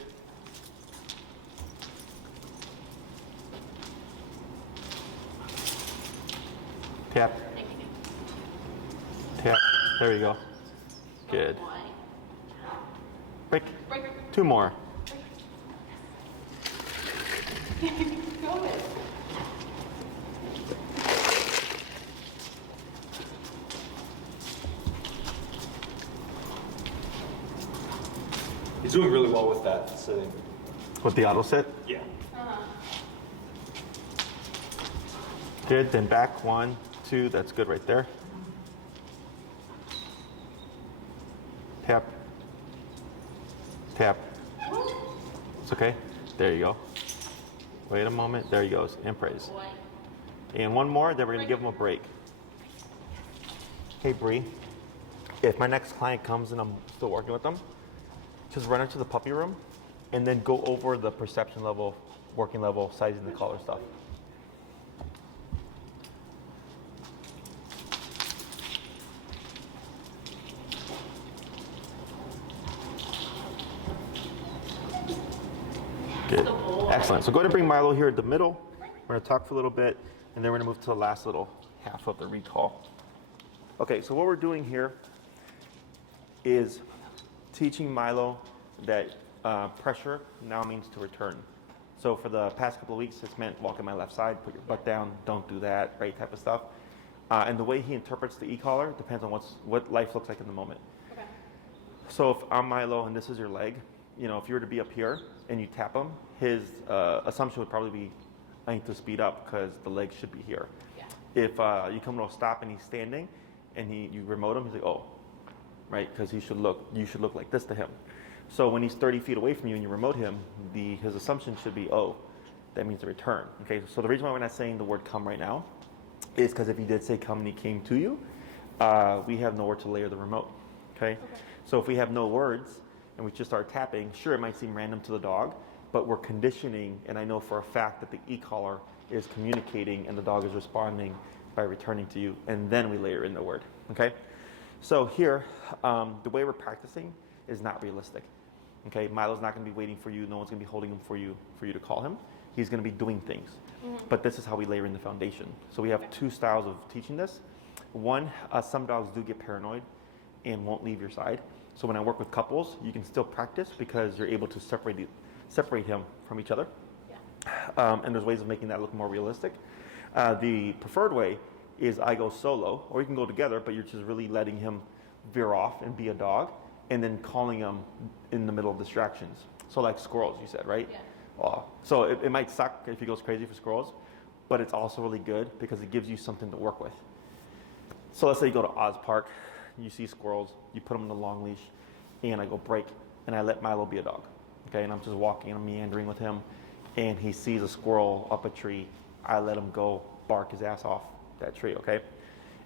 Tap. Tap. There you go. Good. Break. 2 more. He's doing really well with that sitting. With the auto sit? Yeah. Good. Then back 1, 2. That's good right there. Tap. Tap. It's okay. There you go. Wait a moment. There he goes. And praise. And 1 more, then we're going to give him a break. Hey, Bree. If my next client comes and I'm still working with them, just run into the puppy room and then go over the perception level, working level, sizing the collar stuff. Good. Excellent. So go ahead and bring Milo here at the middle. We're going to talk for a little bit, and then we're going to move to the last little half of the recall. Okay, so what we're doing here is teaching Milo that pressure now means to return. So for the past couple of weeks, it's meant walk on my left side, put your butt down, don't do that, right, type of stuff. And the way he interprets the e-collar depends on what life looks like in the moment. Okay. So if I'm Milo and this is your leg, you know, if you were to be up here and you tap him, his assumption would probably be, I need to speed up because the leg should be here. Yeah. If you come to a stop and he's standing and you remote him, he's like, oh, right, because you should look like this to him. So when he's 30 feet away from you and you remote him, his assumption should be, oh, that means a return. Okay, so the reason why we're not saying the word come right now is because if he did say come and he came to you, we have nowhere to layer the remote. Okay? So if we have no words and we just start tapping, sure, it might seem random to the dog, but we're conditioning, and I know for a fact that the e-collar is communicating and the dog is responding by returning to you, and then we layer in the word. Okay? So here, the way we're practicing is not realistic. Okay, Milo's not going to be waiting for you. No one's going to be holding him for you to call him. He's going to be doing things. But this is how we layer in the foundation. So we have 2 styles of teaching this. One, some dogs do get paranoid and won't leave your side. So when I work with couples, you can still practice because you're able to separate him from each other. Yeah. And there's ways of making that look more realistic. The preferred way is I go solo, or you can go together, but you're just really letting him veer off and be a dog, and then calling him in the middle of distractions. So like squirrels, you said, right? Yeah. So it might suck if he goes crazy for squirrels, but it's also really good because it gives you something to work with. So let's say you go to Oz Park, you see squirrels, you put them on the long leash, and I go break, and I let Milo be a dog. Okay, and I'm just walking and I'm meandering with him, and he sees a squirrel up a tree, I let him go bark his ass off that tree, okay?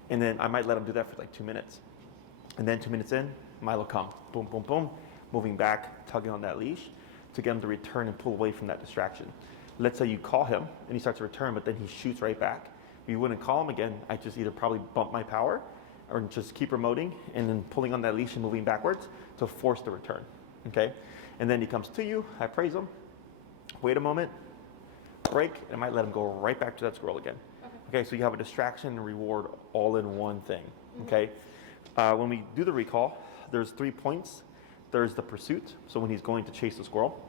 And then I might let him do that for like 2 minutes. And then 2 minutes in, Milo come, boom, boom, boom, moving back, tugging on that leash to get him to return and pull away from that distraction. Let's say you call him and he starts to return, but then he shoots right back. If you wouldn't call him again, I just either probably bump my power or just keep remoting and then pulling on that leash and moving backwards to force the return, okay? And then he comes to you, I praise him, wait a moment, break, and I might let him go right back to that squirrel again. Okay, so you have a distraction and reward all in one thing, okay? When we do the recall, there's 3 points. There's the pursuit, so when he's going to chase the squirrel.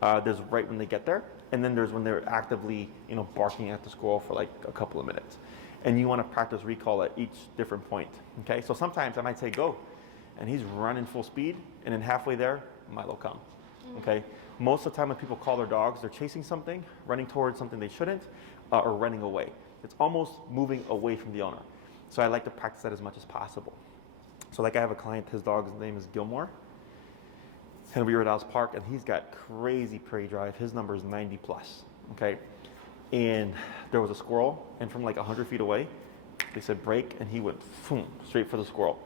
There's right when they get there, And then there's when they're actively, barking at the squirrel for like a couple of minutes. And you want to practice recall at each different point, okay? So sometimes I might say go, and he's running full speed, and then halfway there, Milo come, okay? Most of the time when people call their dogs, they're chasing something, running towards something they shouldn't, or running away. It's almost moving away from the owner. So I like to practice that as much as possible. So like I have a client, his dog's name is Gilmore, and we were at Dallas Park, and he's got crazy prey drive. His number is 90 plus, okay? And there was a squirrel, and from like 100 feet away, they said break, and he went boom, straight for the squirrel.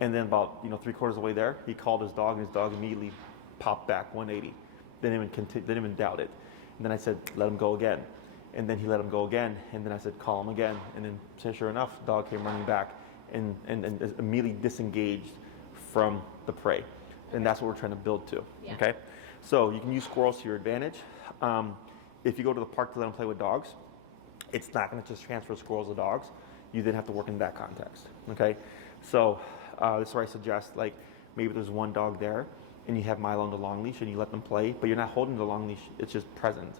And then about 3/4 of the way there, he called his dog, and his dog immediately popped back 180. Didn't even doubt it. And then I said, let him go again. And then he let him go again, and then I said, call him again. And then sure enough, the dog came running back and immediately disengaged from the prey. And that's what we're trying to build to, okay? So you can use squirrels to your advantage. If you go to the park to let them play with dogs, it's not gonna just transfer squirrels to dogs. You then have to work in that context, okay? So this is where I suggest, like, maybe there's one dog there, and you have Milo on the long leash, and you let them play, but you're not holding the long leash, it's just present.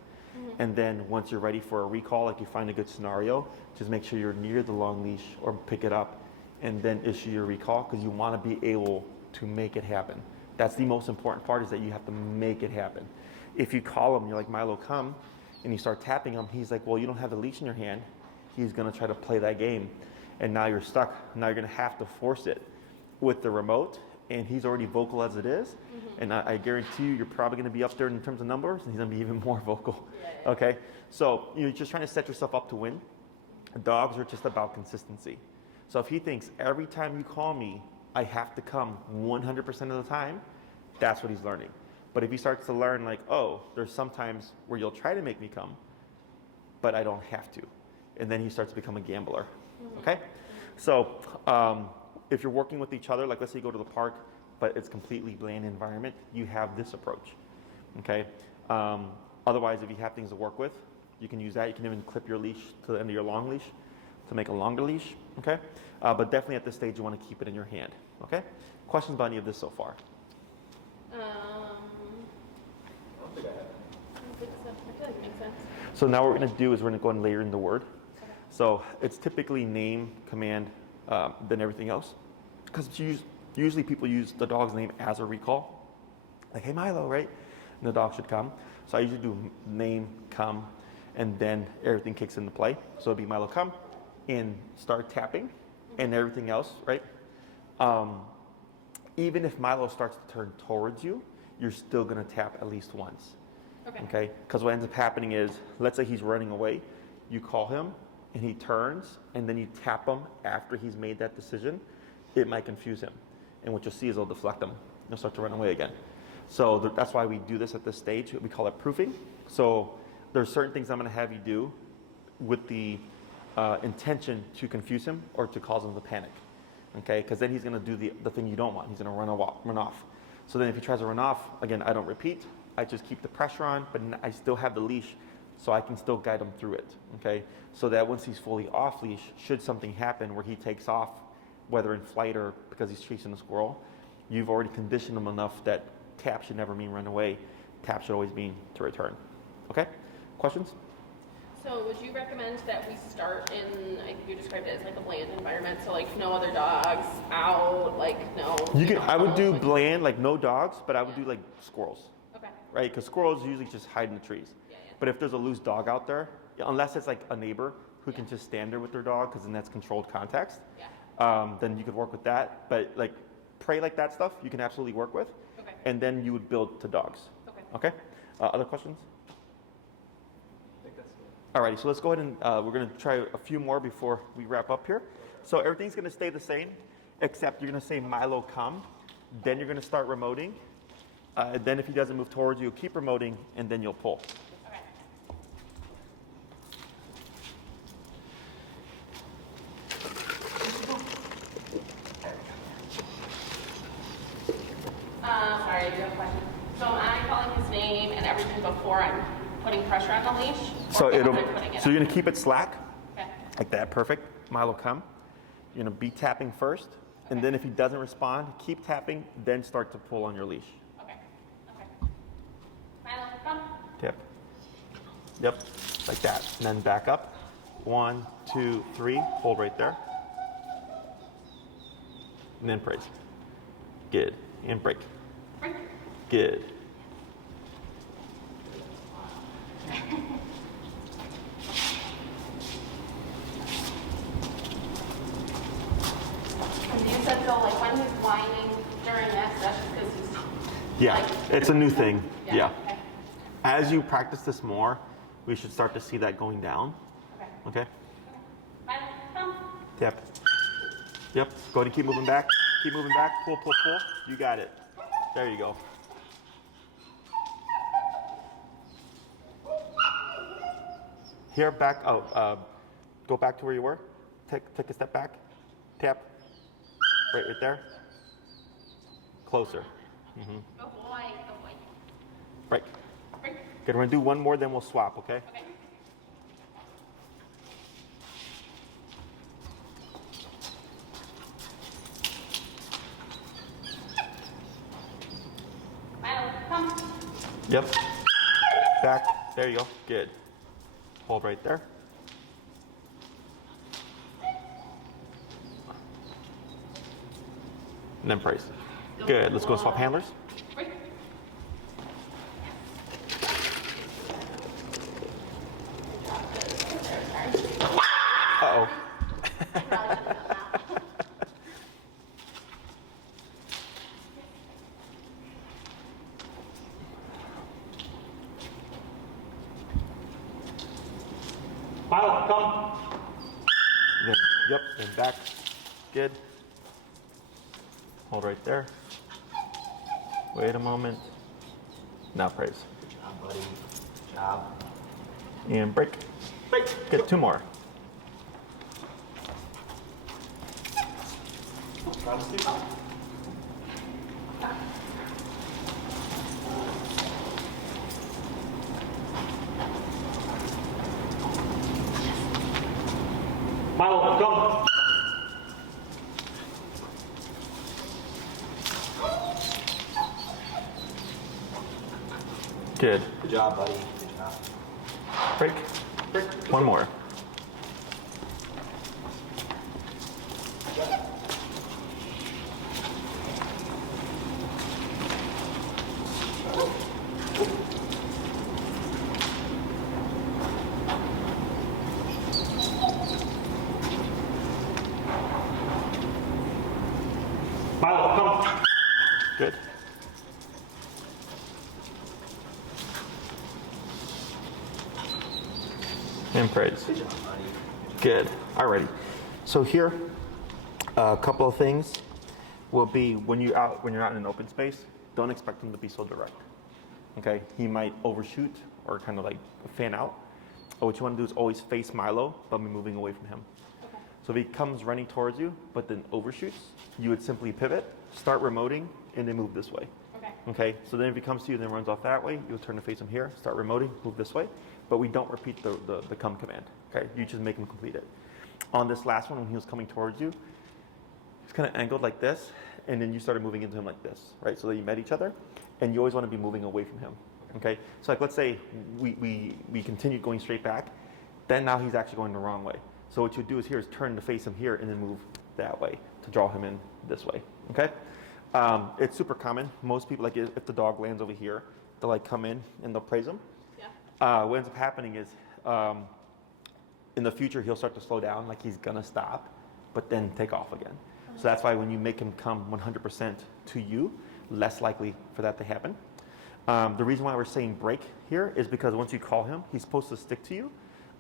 And then once you're ready for a recall, like you find a good scenario, just make sure you're near the long leash or pick it up, and then issue your recall, because you wanna be able to make it happen. That's the most important part, is that you have to make it happen. If you call him, you're like, Milo, come, and you start tapping him, he's like, well, you don't have the leash in your hand. He's gonna try to play that game, and now you're stuck. Now you're gonna have to force it with the remote, and he's already vocal as it is, and I guarantee you're probably gonna be up there in terms of numbers, and he's gonna be even more vocal, okay? So you're just trying to set yourself up to win. Dogs are just about consistency. So if he thinks every time you call me, I have to come 100% of the time, that's what he's learning. But if he starts to learn like, oh, there's some times where you'll try to make me come, but I don't have to. And then he starts to become a gambler, okay? So if you're working with each other, like let's say you go to the park, but it's completely bland environment, you have this approach, okay? Otherwise, if you have things to work with, you can use that. You can even clip your leash to the end of your long leash to make a longer leash, okay? But definitely at this stage, you want to keep it in your hand, okay? Questions about any of this so far? I don't think so. I feel like it makes sense. So now what we're going to do is we're going to go and layer in the word. Okay. So it's typically name, command, then everything else. Because usually people use the dog's name as a recall. Like, hey, Milo, right? And the dog should come. So I usually do name, come, and then everything kicks into play. So it'll be Milo, come, and start tapping, and everything else, right? Even if Milo starts to turn towards you, you're still going to tap at least once. Okay? Because what ends up happening is, let's say he's running away, you call him, and he turns, and then you tap him after he's made that decision, it might confuse him. And what you'll see is it'll deflect him. He'll start to run away again. So that's why we do this at this stage. We call it proofing. So there's certain things I'm going to have you do with the intention to confuse him or to cause him to panic. Okay? Because then he's going to do the thing you don't want. He's going to run off. So then if he tries to run off, again, I don't repeat. I just keep the pressure on, but I still have the leash, so I can still guide him through it, okay? So that once he's fully off leash, should something happen where he takes off, whether in flight or because he's chasing a squirrel, you've already conditioned him enough that tap should never mean run away. Tap should always mean to return, okay? Questions? So would you recommend that we start in, like you described it as like a bland environment, so like no other dogs out, like no... I would do bland, like no dogs, but I would do like squirrels. Okay. Right, because squirrels usually just hide in the trees. But if there's a loose dog out there, unless it's like a neighbor who can just stand there with their dog, because then that's controlled context, then you could work with that. But like prey like that stuff, you can absolutely work with. Okay. And then you would build to dogs. Okay. Other questions? Alrighty, so let's go ahead and we're going to try a few more before we wrap up here. So everything's going to stay the same, except you're going to say Milo, come. Then you're going to start remoting. Then if he doesn't move towards you, keep remoting, and then you'll pull. Okay. Sorry, I do have a question. So am I calling his name and everything before I'm putting pressure on the leash? So you're going to keep it slack, like that, perfect. Milo, come. You're going to be tapping first, and then if he doesn't respond, keep tapping, then start to pull on your leash. Milo, come. Tap. Yep, like that. And then back up. 1, 2, 3. Hold right there. And then praise. Good. And break. Good. And you said so, like when he's whining during this, that's just because he's. Yeah, like, it's a new thing. Yeah. Okay. As you practice this more, we should start to see that going down. Okay? Tap. Yep. Go ahead and keep moving back. Keep moving back. Pull, pull, pull. You got it. There you go. Here, back. Oh, go back to where you were. Take a step back. Tap. Right there. Closer. Mm-hmm. Good boy. Good boy. Break. Break. Good. We're gonna do one more, then we'll swap. Okay? Okay. Milo, come. Yep. Back. There you go. Good. Hold right there. And then praise. Good. Let's go swap handlers. Uh-oh. Milo, come. Then, yep, then back. Good. Hold right there. Wait a moment. Now praise. Good job, buddy. Good job. And break. Break. Get 2 more. Milo, come. Good. Good job, buddy. Good job. Break. Break. 1 more. Milo, come. Good. And praise. Good job, buddy. Good. Alrighty. So here, a couple of things will be when you're out in an open space, don't expect him to be so direct. Okay? He might overshoot or kind of like fan out. But what you want to do is always face Milo, but be moving away from him. Okay. So if he comes running towards you, but then overshoots, you would simply pivot, start remoting, and then move this way. Okay. Okay, so then if he comes to you and then runs off that way, you'll turn to face him here, start remoting, move this way. But we don't repeat the come command. Okay, you just make him complete it. On this last one, when he was coming towards you, he's kind of angled like this, and then you started moving into him like this, right? So that you met each other, and you always want to be moving away from him. Okay, so like let's say we continued going straight back, then now he's actually going the wrong way. So what you do is here is turn to face him here and then move that way to draw him in this way. Okay, it's super common. Most people, like if the dog lands over here, they'll like come in and they'll praise him. Yeah. What ends up happening is in the future he'll start to slow down, like he's gonna stop, but then take off again. So that's why when you make him come 100% to you, less likely for that to happen. The reason why we're saying break here is because once you call him, he's supposed to stick to you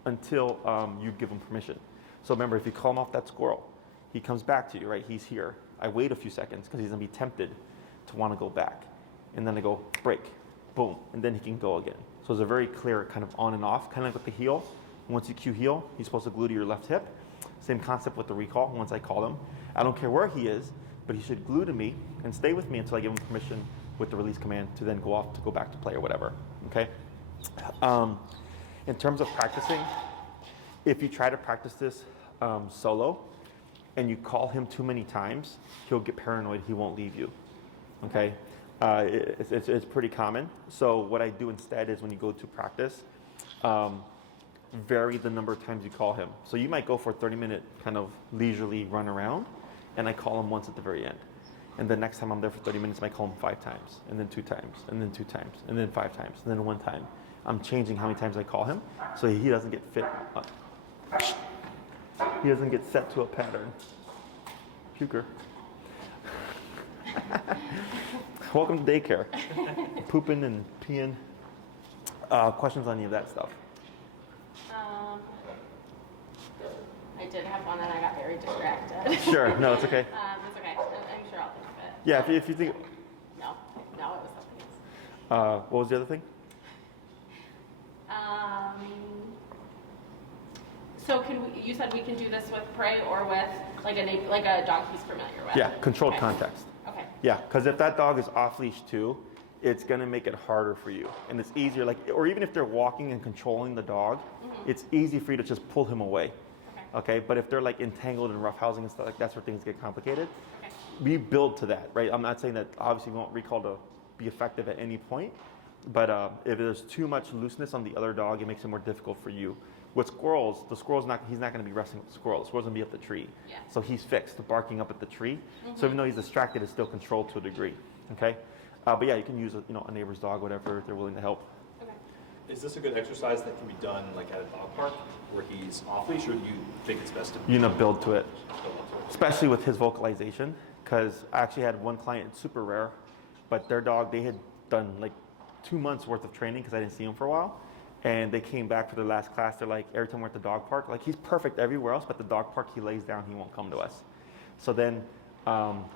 until you give him permission. So remember, if you call him off that squirrel, he comes back to you, right? He's here. I wait a few seconds because he's gonna be tempted to want to go back. And then I go break, boom, and then he can go again. So it's a very clear kind of on and off, kind of like with the heel. Once you cue heel, he's supposed to glue to your left hip. Same concept with the recall. Once I call him, I don't care where he is, but he should glue to me and stay with me until I give him permission with the release command to then go off to go back to play or whatever, okay? In terms of practicing, if you try to practice this solo and you call him too many times, he'll get paranoid, he won't leave you, okay? It's pretty common. So what I do instead is when you go to practice, vary the number of times you call him. So you might go for a 30-minute kind of leisurely run around, and I call him once at the very end. And the next time I'm there for 30 minutes, I might call him 5 times, and then 2 times, and then 2 times, and then 5 times, and then 1 time. I'm changing how many times I call him, so he doesn't get he doesn't get set to a pattern. Puker. Welcome to daycare. Pooping and peeing. Questions on any of that stuff? I did have one, and I got very distracted. Sure. No, it's okay. It's okay. I'm sure I'll think of it. Yeah, if you think. No, it was something else. What was the other thing? So you said we can do this with prey or with like a dog he's familiar with? Yeah, controlled context. Okay. Yeah, because if that dog is off leash too, it's gonna make it harder for you, and it's easier. Or even if they're walking and controlling the dog, it's easy for you to just pull him away. Okay. But if they're like entangled in rough housing and stuff like that's where things get complicated. Okay. We build to that, right? I'm not saying that obviously we won't recall to be effective at any point, but if there's too much looseness on the other dog, it makes it more difficult for you. With squirrels, he's not going to be wrestling with the squirrel. The squirrel's going to be up the tree. Yeah. So he's fixed, barking up at the tree. So even though he's distracted, it's still controlled to a degree. Okay. But yeah, you can use a neighbor's dog, whatever, if they're willing to help. Okay. Is this a good exercise that can be done like at a dog park where he's off leash, or do you think it's best to build to it, especially with his vocalization? Because I actually had one client, it's super rare, but their dog, they had done like 2 months worth of training because I didn't see him for a while. And they came back for their last class. They're like, every time we're at the dog park, like he's perfect everywhere else, but the dog park, he lays down, he won't come to us. So then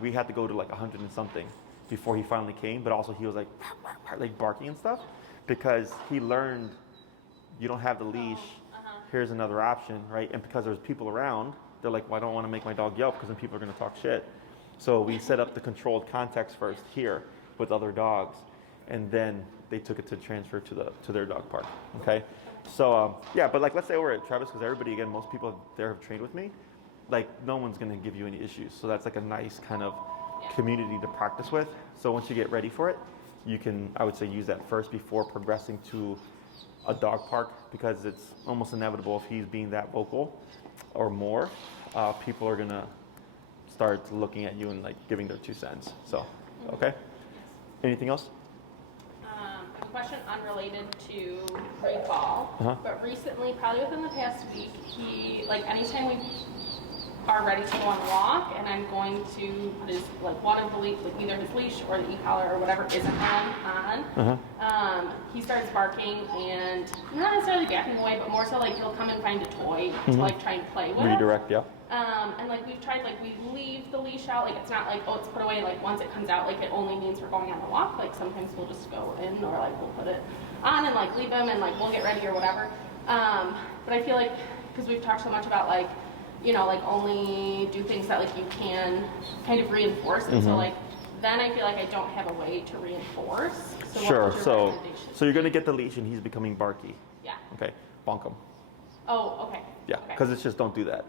we had to go to like 100 and something before he finally came. But also he was like barking and stuff because he learned you don't have the leash. Here's another option, right? And because there's people around, they're like, well, I don't want to make my dog yelp because then people are going to talk shit. So we set up the controlled context first here with other dogs, and then they took it to transfer to their dog park. Okay, so yeah, but like let's say we're at Travis, because everybody, again, most people there have trained with me. Like no one's gonna give you any issues, so that's like a nice kind of community to practice with. So once you get ready for it, you can, I would say, use that first before progressing to a dog park, because it's almost inevitable if he's being that vocal or more, people are gonna start looking at you and like giving their 2 cents. So, okay. Anything else? A question unrelated to recall, but recently, probably within the past week, he, like anytime we are ready to go on a walk and I'm going to put his, like one of the leash, like either his leash or the e-collar or whatever isn't on, he starts barking and not necessarily backing away, but more so like he'll come and find a toy to like try and play with. Redirect, yeah. And like we've tried, like we leave the leash out, like it's not like, oh, it's put away, like once it comes out, like it only means we're going on a walk. Like sometimes we'll just go in, or like we'll put it on and like leave him and like we'll get ready or whatever. But I feel like, because we've talked so much about like, you know, like only do things that like you can kind of reinforce, and so like then I feel like I don't have a way to reinforce. So sure. So you're gonna get the leash and he's becoming barky. Yeah. Okay. Bonk him. Oh, okay. Yeah. Because it's just don't do that.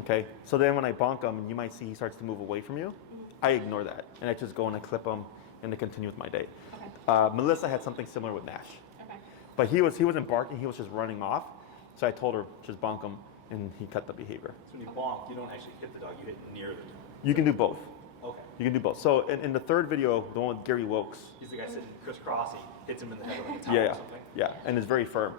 Okay. So then when I bonk him, and you might see he starts to move away from you, I ignore that and I just go and I clip him and I continue with my day. Okay. Melissa had something similar with Nash. Okay. But he wasn't barking. He was just running off. So I told her just bonk him. And he cut the behavior. So when you bonk, you don't actually hit the dog, you hit near the dog. You can do both. Okay. You can do both. So in the third video, the one with Gary Wilkes. He's the guy sitting crisscross, he hits him in the head with a towel or something. Yeah, and it's very firm,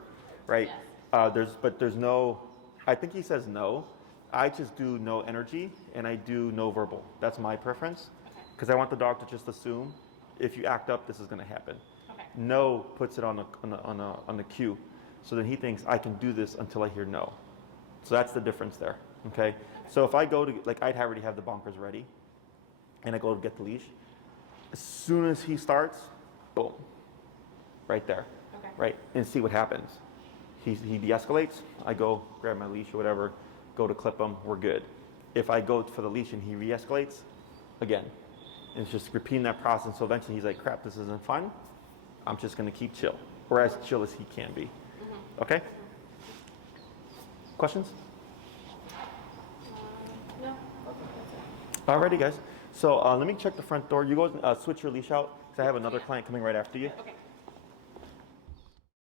right? Yes. There's no, I think he says no. I just do no energy, and I do no verbal. That's my preference, because I want the dog to just assume, if you act up, this is going to happen. Okay. No puts it on a cue, so then he thinks I can do this until I hear no. So that's the difference there, okay? So if I go to, like I'd already have the bonkers ready, and I go to get the leash, as soon as he starts, boom, right there, right? And see what happens. He de-escalates, I go grab my leash or whatever, go to clip him, we're good. If I go for the leash and he re-escalates, again, and it's just repeating that process, so eventually he's like, crap, this isn't fun, I'm just gonna keep chill, or as chill as he can be, okay? Questions? No. Alrighty, guys. So let me check the front door. You go switch your leash out, because I have another client coming right after you. Okay.